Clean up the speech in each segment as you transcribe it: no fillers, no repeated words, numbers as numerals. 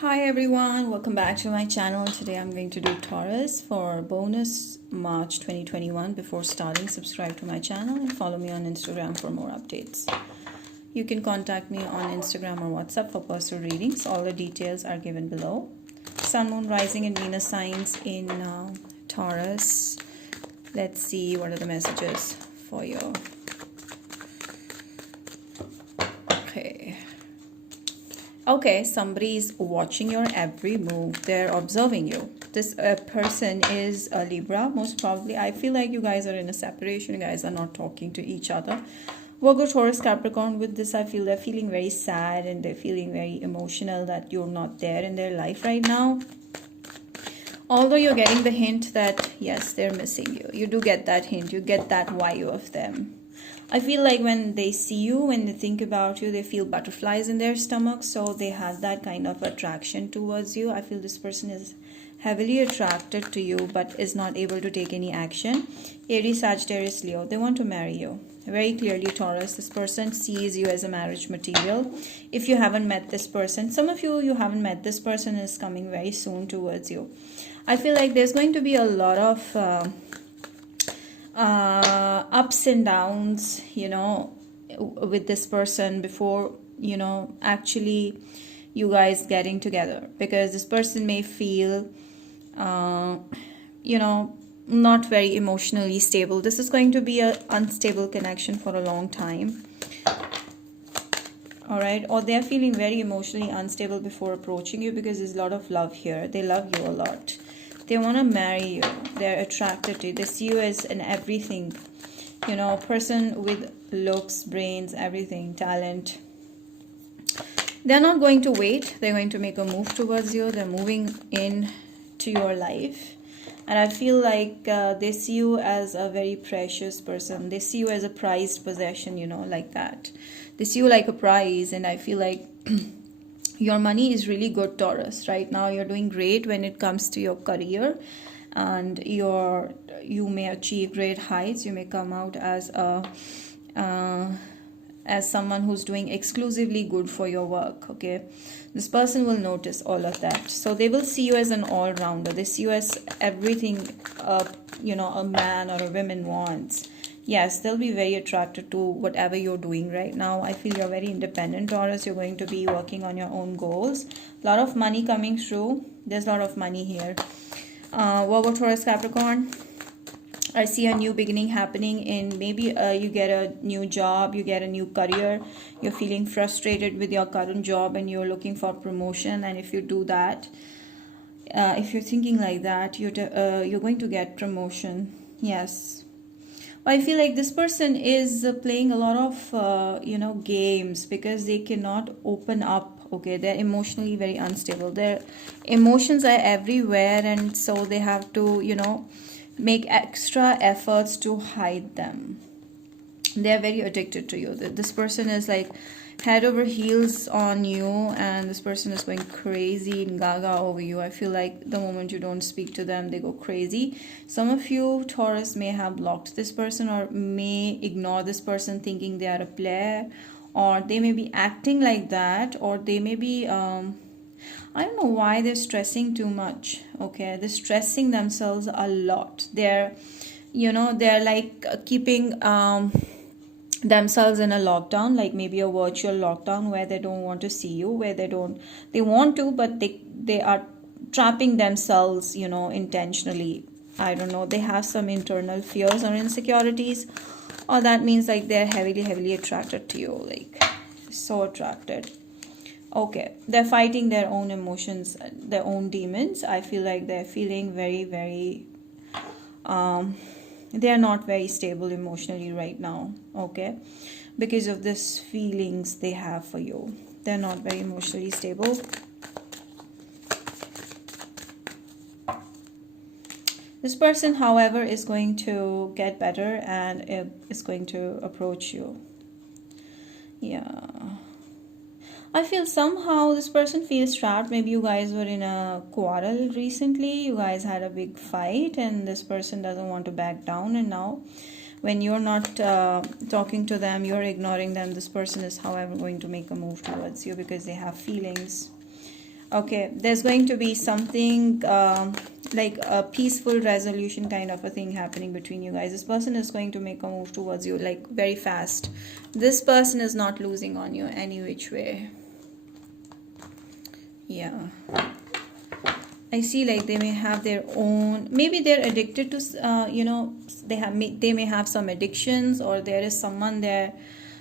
Hi everyone, welcome back to my channel. Today I'm going to do Taurus for bonus March 2021. Before starting, subscribe to my channel and follow me on Instagram for more updates. You can contact me on Instagram or WhatsApp for personal readings. All the details are given below. Sun, Moon, Rising and Venus signs in Taurus. Let's see what are the messages for you. Okay, somebody is watching your every move. They're observing you. This person is a Libra, most probably. I feel like you guys are in a separation. You guys are not talking to each other. Virgo, Taurus, Capricorn, with this, I feel they're feeling very sad and they're feeling very emotional that you're not there in their life right now. Although you're getting the hint that, yes, they're missing you. You do get that hint. You get that vibe of them. I feel like when they see you, when they think about you, they feel butterflies in their stomach. So they have that kind of attraction towards you. I feel this person is heavily attracted to you but is not able to take any action. Aries, Sagittarius, Leo, they want to marry you. Very clearly, Taurus, this person sees you as a marriage material. If you haven't met this person, some of you haven't met this person, is coming very soon towards you. I feel like there's going to be a lot of ups and downs, with this person before, actually you guys getting together, because this person may feel, not very emotionally stable. This is going to be an unstable connection for a long time. All right, or they're feeling very emotionally unstable before approaching you because there's a lot of love here. They love you a lot. They want to marry you. They're attracted to you. They see you as an everything. Person with looks, brains, everything, talent. They're not going to wait. They're going to make a move towards you. They're moving in to your life. And I feel like they see you as a very precious person. They see you as a prized possession, like that. They see you like a prize. And I feel like your money is really good, Taurus. Right now you're doing great when it comes to your career, and you may achieve great heights. You may come out as someone who's doing exclusively good for your work. Okay, this person will notice all of that. So they will see you as an all-rounder. They see you as everything a man or a woman wants. Yes, they'll be very attracted to whatever you're doing right now. I feel you're very independent, Taurus. You're going to be working on your own goals. A lot of money coming through. There's a lot of money here. Virgo, Taurus, Capricorn. I see a new beginning happening in maybe you get a new job, you get a new career. You're feeling frustrated with your current job and you're looking for promotion. And if you do that, if you're thinking like that, you're going to get promotion. Yes. I feel like this person is playing a lot of, games because they cannot open up. Okay, they're emotionally very unstable. Their emotions are everywhere, and so they have to, make extra efforts to hide them. They're very addicted to you. This person is like head over heels on you, and this person is going crazy and gaga over you. I feel like the moment you don't speak to them, they go crazy. Some of you, Taurus, may have blocked this person or may ignore this person thinking they are a player, or they may be acting like that, or they may be I don't know why they're stressing too much. Okay, they're stressing themselves a lot. They're like keeping themselves in a lockdown, like maybe a virtual lockdown, where they don't want to see you, where they want to, but they are trapping themselves, intentionally. I don't know, they have some internal fears or insecurities, or that means like they're heavily attracted to you, like so attracted. Okay, they're fighting their own emotions, their own demons. I feel like they're feeling very they are not very stable emotionally right now. Okay, because of this feelings they have for you, they're not very emotionally stable. This person, however, is going to get better and is going to approach you. Yeah, I feel somehow this person feels trapped. Maybe you guys were in a quarrel recently. You guys had a big fight and this person doesn't want to back down. And now when you're not talking to them, you're ignoring them, this person is, however, going to make a move towards you because they have feelings. Okay, there's going to be something like a peaceful resolution kind of a thing happening between you guys. This person is going to make a move towards you like very fast. This person is not losing on you any which way. Yeah, I see like they may have their own, maybe they're addicted to you know, they may have some addictions, or there is someone they're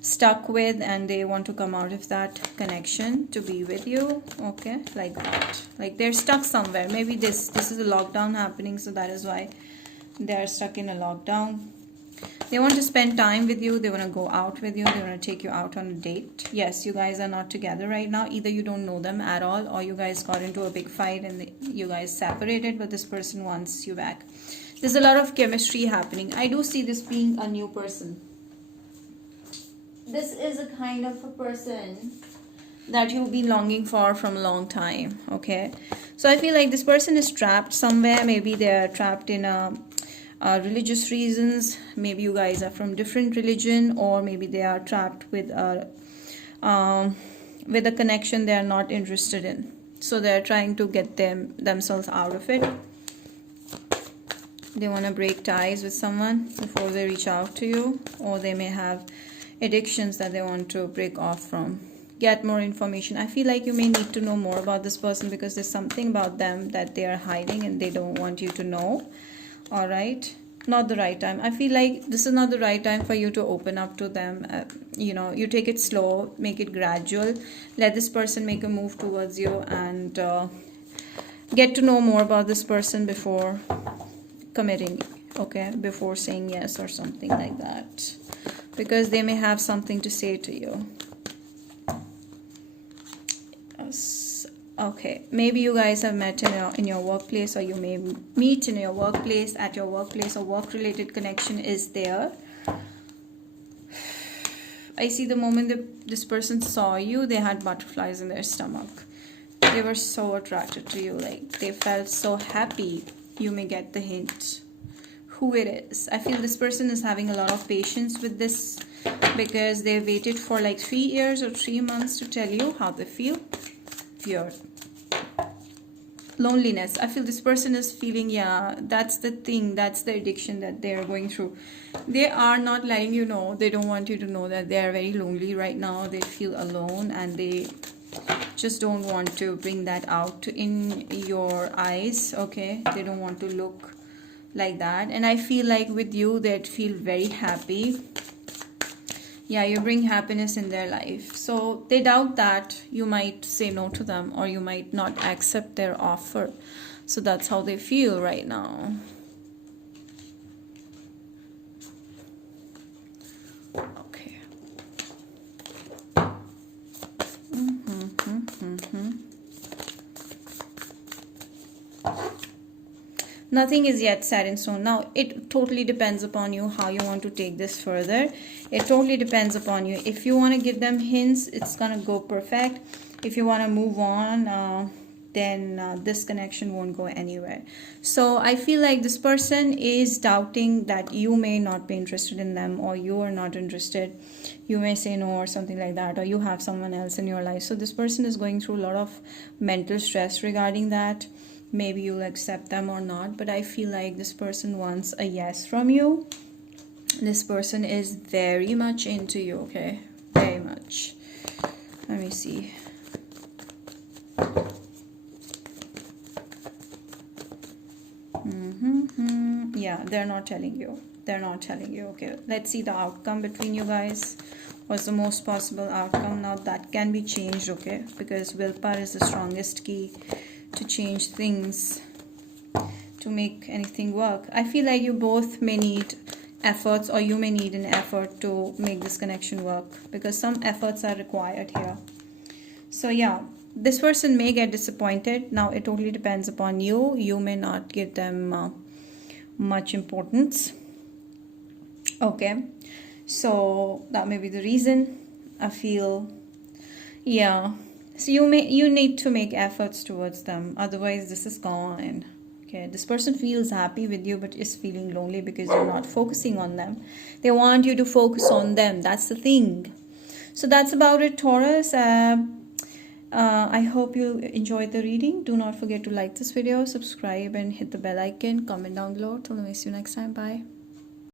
stuck with and they want to come out of that connection to be with you. Okay, like that, like they're stuck somewhere. Maybe this is a lockdown happening, so that is why they're stuck in a lockdown. They want to spend time with you, they want to go out with you, they want to take you out on a date. Yes, you guys are not together right now. Either you don't know them at all, or you guys got into a big fight and you guys separated, but this person wants you back. There's a lot of chemistry happening. I do see this being a new person. This is a kind of a person that you've been longing for from a long time. Okay, so I feel like this person is trapped somewhere. Maybe they're trapped in a religious reasons. Maybe you guys are from different religion, or maybe they are trapped with a connection they are not interested in, so they're trying to get themselves out of it. They want to break ties with someone before they reach out to you, or they may have addictions that they want to break off from. Get more information. I feel like you may need to know more about this person, because there's something about them that they are hiding and they don't want you to know. All right, not the right time. I feel like this is not the right time for you to open up to them. You know, you take it slow, make it gradual, let this person make a move towards you, and get to know more about this person before committing. Okay, before saying yes or something like that, because they may have something to say to you. Okay, maybe you guys have met in your workplace, or you may meet in your workplace, at your workplace, or work-related connection is there. I see the moment this person saw you, they had butterflies in their stomach. They were so attracted to you, like they felt so happy. You may get the hint who it is. I feel this person is having a lot of patience with this, because they waited for like 3 years or 3 months to tell you how they feel. Fear, loneliness. I feel this person is feeling, yeah, that's the thing, that's the addiction that they are going through. They are not letting you know, they don't want you to know that they are very lonely right now. They feel alone, and they just don't want to bring that out in your eyes. Okay, they don't want to look like that. And I feel like with you, they'd feel very happy. Yeah, you bring happiness in their life. So they doubt that you might say no to them, or you might not accept their offer. So that's how they feel right now. Okay. Nothing is yet set in stone. Now, it totally depends upon you how you want to take this further. It totally depends upon you. If you want to give them hints, it's going to go perfect. If you want to move on, then this connection won't go anywhere. So I feel like this person is doubting that you may not be interested in them, or you are not interested. You may say no or something like that, or you have someone else in your life. So this person is going through a lot of mental stress regarding that. Maybe you'll accept them or not, but I feel like this person wants a yes from you. This person is very much into you, okay? Very much. Let me see. Yeah, they're not telling you. They're not telling you. Okay, let's see the outcome between you guys. What's the most possible outcome? Now that can be changed, okay? Because willpower is the strongest key to change things, to make anything work. I feel like you both may need efforts, or you may need an effort to make this connection work, because some efforts are required here. So yeah, this person may get disappointed. Now it totally depends upon you. You may not give them much importance. Okay, so that may be the reason. I feel, yeah. So you need to make efforts towards them, otherwise this is gone. Okay, this person feels happy with you, but is feeling lonely because you're not focusing on them. They want you to focus on them. That's the thing. So that's about it, Taurus. I hope you enjoyed the reading. Do not forget to like this video, subscribe, and hit the bell icon. Comment down below. Till I see you next time. Bye.